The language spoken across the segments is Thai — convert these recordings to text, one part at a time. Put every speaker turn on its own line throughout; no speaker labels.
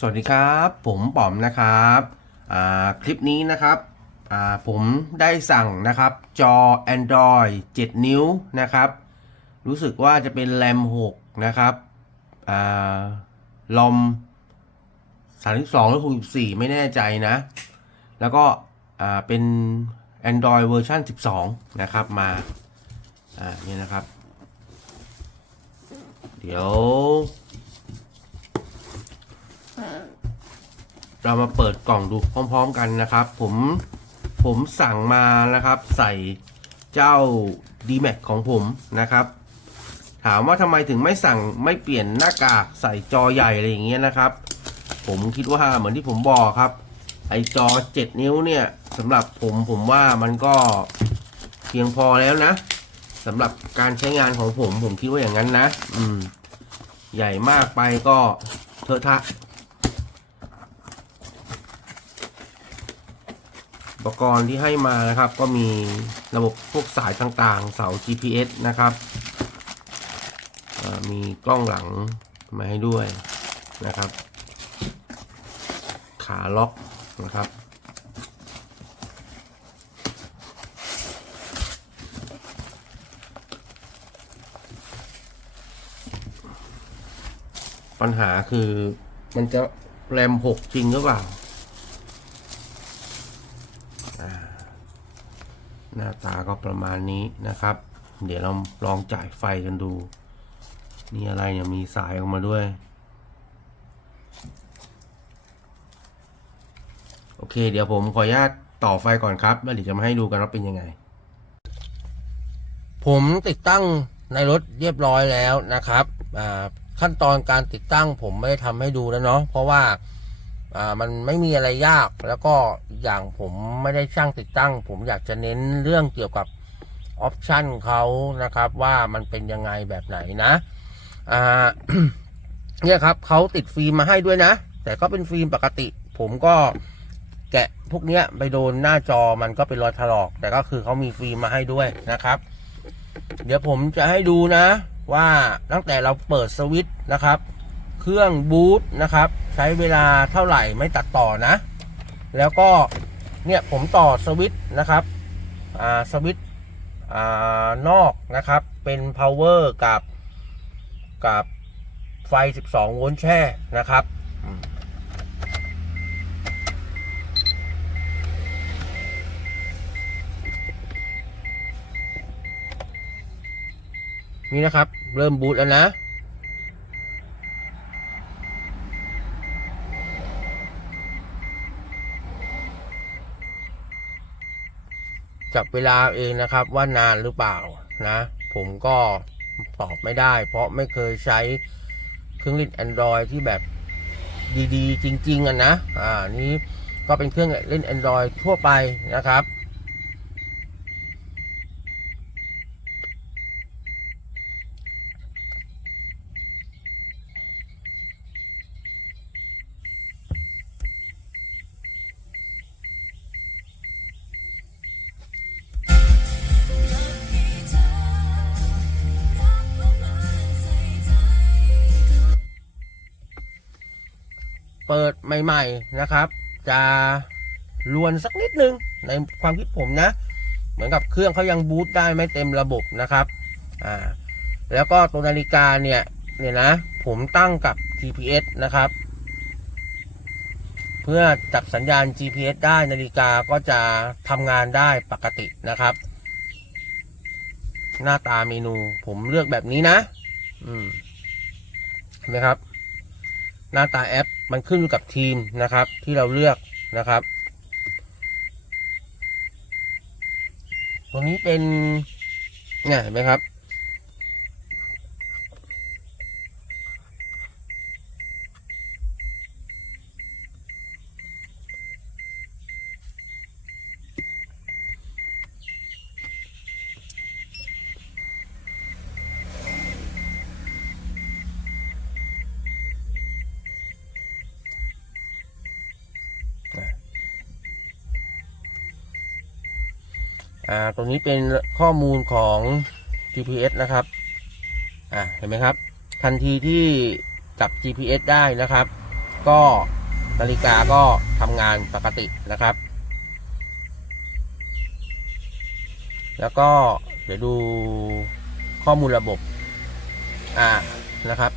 สวัสดีครับ ผมป๋อมนะครับคลิปนี้นะครับผมได้สั่งนะครับจอ Android 7 นิ้วนะครับ รู้สึกว่าจะเป็นแรม6นะครับอ่าลอม32หรือ64 ไม่แน่ใจนะ แล้วก็เป็น Android เวอร์ชัน12 นะครับมาอ่านี่นะครับ เดี๋ยว เรามาเปิดกล่องดูพร้อม ๆ กันนะครับ ผมผมสั่งมานะครับ ใส่เจ้า d m a x ของผมนะครับ ถามว่าทำไมถึงไม่สั่งไม่เปลี่ยนหน้ากากใส่จอใหญ่อะไรอย่างเงี้ยนะครับ ผมคิดว่าเหมือนที่ผมบอกครับ ไอจอ 7 นิ้วเนี่ยสำหรับผมผมว่ามันก็เพียงพอแล้วนะสำหรับการใช้งานของผมผมคิดว่าอย่างนั้นนะ อืม ใหญ่มากไปก็เถอะทะ ปกรณ์ที่ให้มานะครับ ก็มีระบบพวกสายต่างๆ เสา GPS นะครับ มีกล้องหลังมาให้ด้วยนะครับ ขาล็อกนะครับปัญหาคือมันจะแรมหกจริงหรือเปล่า หน้าตาก็ประมาณนี้นะครับ เดี๋ยวเราลองจ่ายไฟกันดู นี่อะไรเนี่ยมีสายออกมาด้วย โอเค เดี๋ยวผมขออนุญาตต่อไฟก่อนครับแล้วเดี๋ยวจะมาให้ดูกันว่าเป็นยังไง ผมติดตั้งในรถเรียบร้อยแล้วนะครับ ขั้นตอนการติดตั้งผมไม่ได้ทำให้ดูแล้วเนาะเพราะว่า อ่ามันไม่มีอะไรยาก แล้วก็อย่างผมไม่ได้ช่างติดตั้ง ผมอยากจะเน้นเรื่องเกี่ยวกับออปชันเขานะครับ ว่ามันเป็นยังไงแบบไหนนะอ่าเนี่ยครับเขาติดฟิล์มมาให้ด้วยนะ แต่ก็เป็นฟิล์มปกติ ผมก็แกะพวกเนี้ยไปโดนหน้าจอมันก็เป็นรอยถลอก แต่ก็คือเขามีฟิล์มมาให้ด้วยนะครับ เดี๋ยวผมจะให้ดูนะ ว่าตั้งแต่เราเปิดสวิตช์นะครับ เครื่องบูตนะครับ ใช้เวลาเท่าไหร่ไม่ตัดต่อนะ แล้วก็เนี่ยผมต่อสวิตช์นะครับอ่าสวิตช์อ่านอกนะครับเป็น power กับกับไฟ 12 โวลต์แช่นะครับนี่นะครับ เริ่มบูตแล้วนะ จับเวลาเองนะครับว่านานหรือเปล่านะ ผมก็ตอบไม่ได้ เพราะไม่เคยใช้เครื่องเล่น Android ที่แบบดีๆ จริง ๆอะนะ อ่านี้ก็เป็นเครื่องเล่น Android ทั่วไปนะครับ ใหม่ๆนะครับ จะลวนสักนิดนึงในความคิดผมนะ เหมือนกับเครื่องเขายังบูตได้ไม่เต็มระบบนะครับอ่าแล้วก็ตัวนาฬิกาเนี่ยเนี่ยนะผมตั้งกับ GPS นะครับ เพื่อจับสัญญาณ GPS ได้นาฬิกาก็จะทำงานได้ปกตินะครับ หน้าตาเมนูผมเลือกแบบนี้นะ อืมเห็นไหมครับ หน้าตาแอปมันขึ้นอยู่กับทีมนะครับ ที่เราเลือกนะครับ ตรงนี้เป็นเนี่ยเห็นไหมครับ อ่าตรงนี้เป็นข้อมูลของ GPS นะครับอ่าเห็นไหมครับ ทันทีที่จับ GPS ได้นะครับ ก็นาฬิกาก็ทำงานปกตินะครับ แล้วก็เดี๋ยวดูข้อมูลระบบ อ่านะครับ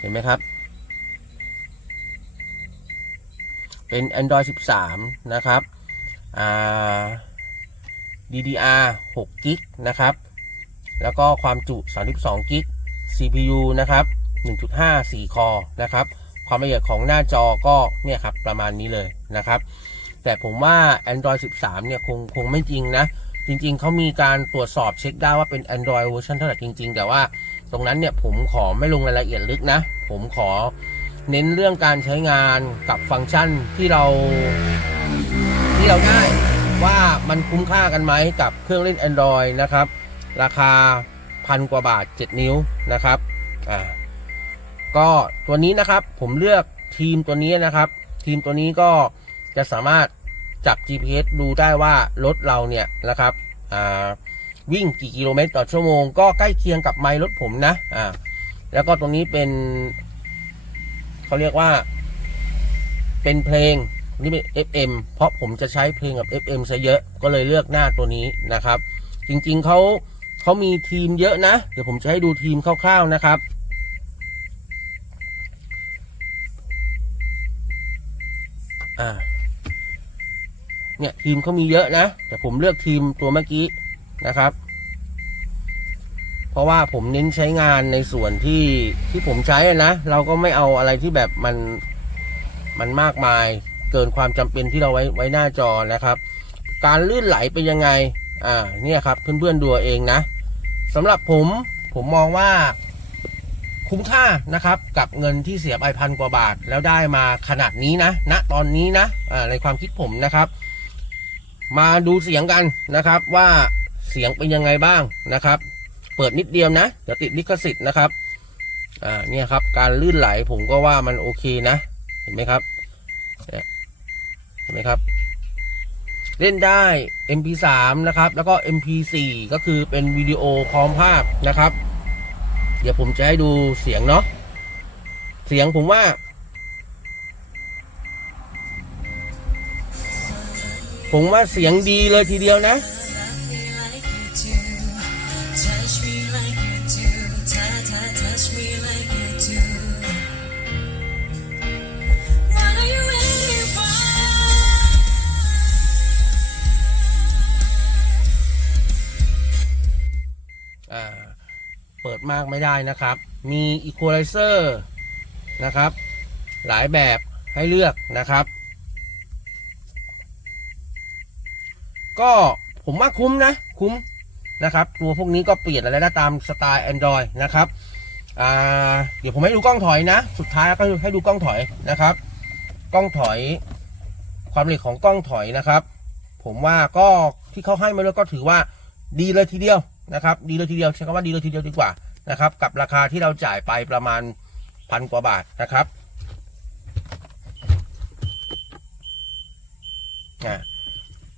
เห็นไหมครับ เป็น Android 13 นะครับ อ่า DDR 6กิกนะครับ แล้วก็ความจุ 32กิก CPU นะครับ 1.5 4 คอนะครับ ความละเอียดของหน้าจอก็เนี่ยครับประมาณนี้เลยนะครับ แต่ผมว่า Android 13 เนี่ยคงคงไม่จริงนะ จริงๆ เขามีการตรวจสอบเช็คได้ว่าเป็น Android เวอร์ชันเท่าไหร่จริง ๆ แต่ว่าตรงนั้นเนี่ยผมขอไม่ลงรายละเอียดลึกนะ ผมขอเน้นเรื่องการใช้งานกับฟังก์ชันที่เราที่เราได้ ว่ามันคุ้มค่ากันไหมกับเครื่องเล่น Android นะครับ ราคาพันกว่าบาท 7 นิ้วนะครับอ่าก็ตัวนี้นะครับผมเลือกทีมตัวนี้นะครับ ทีมตัวนี้ก็จะสามารถจับ GPS ดูได้ว่ารถเราเนี่ยนะครับอ่าวิ่งกี่กิโลเมตรต่อชั่วโมงก็ใกล้เคียงกับไมล์รถผมนะอ่าแล้วก็ตรงนี้เป็นเขาเรียกว่าเป็นเพลง นี่เป็น FM เพราะผมจะใช้เพลงกับ FM ซะเยอะก็เลยเลือกหน้าตัวนี้นะครับ จริงๆเขาเขามีทีมเยอะนะ เดี๋ยวผมจะให้ดูทีมคร่าวๆนะครับ อ่าเนี่ยทีมเขามีเยอะนะ แต่ผมเลือกทีมตัวเมื่อกี้นะครับ เพราะว่าผมเน้นใช้งานในส่วนที่ที่ผมใช้นะ เราก็ไม่เอาอะไรที่แบบมันมันมากมาย เกินความจำเป็นที่เราไว้ไว้หน้าจอนะครับ การลื่นไหลเป็นยังไงอ่าเนี่ยครับเพื่อนๆดูเองนะสำหรับผมผมมองว่าคุ้มค่านะครับกับเงินที่เสียไปพันกว่าบาท แล้วได้มาขนาดนี้นะณตอนนี้นะอ่าในความคิดผมนะครับ มาดูเสียงกันนะครับว่าเสียงเป็นยังไงบ้างนะครับ เปิดนิดเดียวนะ เดี๋ยวติดลิขสิทธิ์นะครับอ่าเนี่ยครับการลื่นไหลผมก็ว่ามันโอเคนะ เห็นไหมครับ ห็นไหมครับ เล่นได้ MP3 นะครับ แล้วก็ MP4 ก็คือเป็นวิดีโอพร้อมภาพนะครับ เดี๋ยวผมจะให้ดูเสียงเนาะเสียงผมว่า ผมว่าเสียงดีเลยทีเดียวนะ เปิดมากไม่ได้นะครับ มี Equalizer นะครับ หลายแบบให้เลือกนะครับ ก็ผมว่าคุ้มนะ คุ้มนะครับ ตัวพวกนี้ก็เปลี่ยนอะไรได้ตามสไตล์ Android นะครับอ่าเดี๋ยวผมให้ดูกล้องถอยนะ สุดท้ายก็ให้ดูกล้องถอยนะครับ กล้องถอย ความละเอียดของกล้องถอยนะครับ ผมว่าก็ที่เขาให้มาแล้วก็ถือว่าดีเลยทีเดียว นะครับดีเลยทีเดียวใช้คำว่าดีเลยทีเดียวดีกว่านะครับ กับราคาที่เราจ่ายไปประมาณพันกว่าบาทนะครับ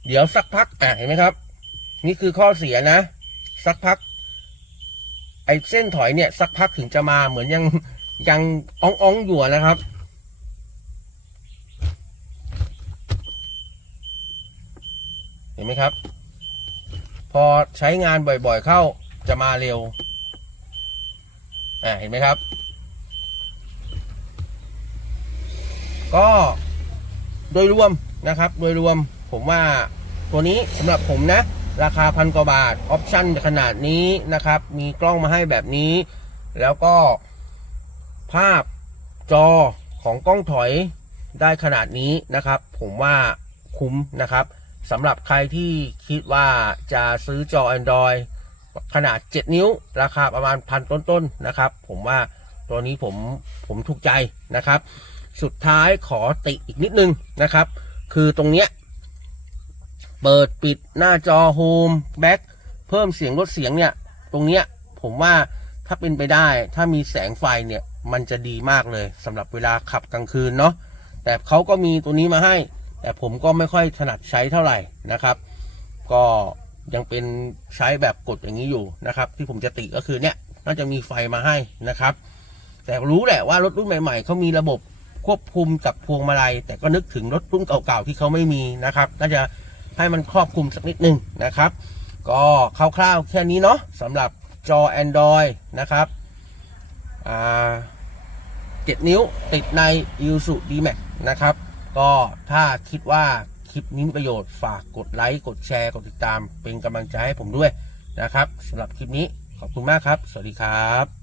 เดี๋ยวสักพักอะเห็นไหมครับ นี่คือข้อเสียนะ สักพัก ไอ้เส้นถอยเนี่ย สักพักถึงจะมาเหมือนยังยังอ่องอ่องอยู่นะครับเห็นไหมครับ พอใช้งานบ่อยๆเข้าจะมาเร็วอ่าเห็นไหมครับ ก็โดยรวมนะครับ โดยรวมผมว่าตัวนี้สำหรับผมนะ ราคาพันกว่าบาท ออปชั่นขนาดนี้นะครับ มีกล้องมาให้แบบนี้ แล้วก็ภาพจอของกล้องถอยได้ขนาดนี้นะครับ ผมว่าคุ้มนะครับ สำหรับใครที่คิดว่าจะซื้อจอ Android ขนาด 7 นิ้ว ราคาประมาณพันต้นๆนะครับ ผมว่าตัวนี้ผมผมถูกใจนะครับ สุดท้ายขอติอีกนิดนึงนะครับ คือตรงเนี้ยเปิดปิดหน้าจอโฮมแบ็คเพิ่มเสียงลดเสียงเนี่ย ตรงเนี้ยผมว่าถ้าเป็นไปได้ ถ้ามีแสงไฟเนี่ยมันจะดีมากเลยสำหรับเวลาขับกลางคืนเนาะแต่เขาก็มีตัวนี้มาให้ แต่ผมก็ไม่ค่อยถนัดใช้เท่าไหร่นะครับ ก็ยังเป็นใช้แบบกดอย่างนี้อยู่นะครับ ที่ผมจะติก็คือเนี่ยน่าจะมีไฟมาให้นะครับ แต่รู้แหละว่ารถรุ่นใหม่ๆเขามีระบบควบคุมกับพวงมาลัย แต่ก็นึกถึงรถรุ่นเก่าๆที่เขาไม่มีนะครับก็จะให้มันครอบคลุมสักนิดนึงนะครับ ก็คร่าวๆแค่นี้เนาะสำหรับจอ Android นะครับอ่า7นิ้วติดใน i s u d m a x นะครับ ก็ถ้าคิดว่าคลิปนี้มีประโยชน์ฝากกดไลค์กดแชร์กดติดตาม เป็นกำลังใจให้ผมด้วยนะครับสำหรับคลิปนี้ขอบคุณมากครับ สวัสดีครับ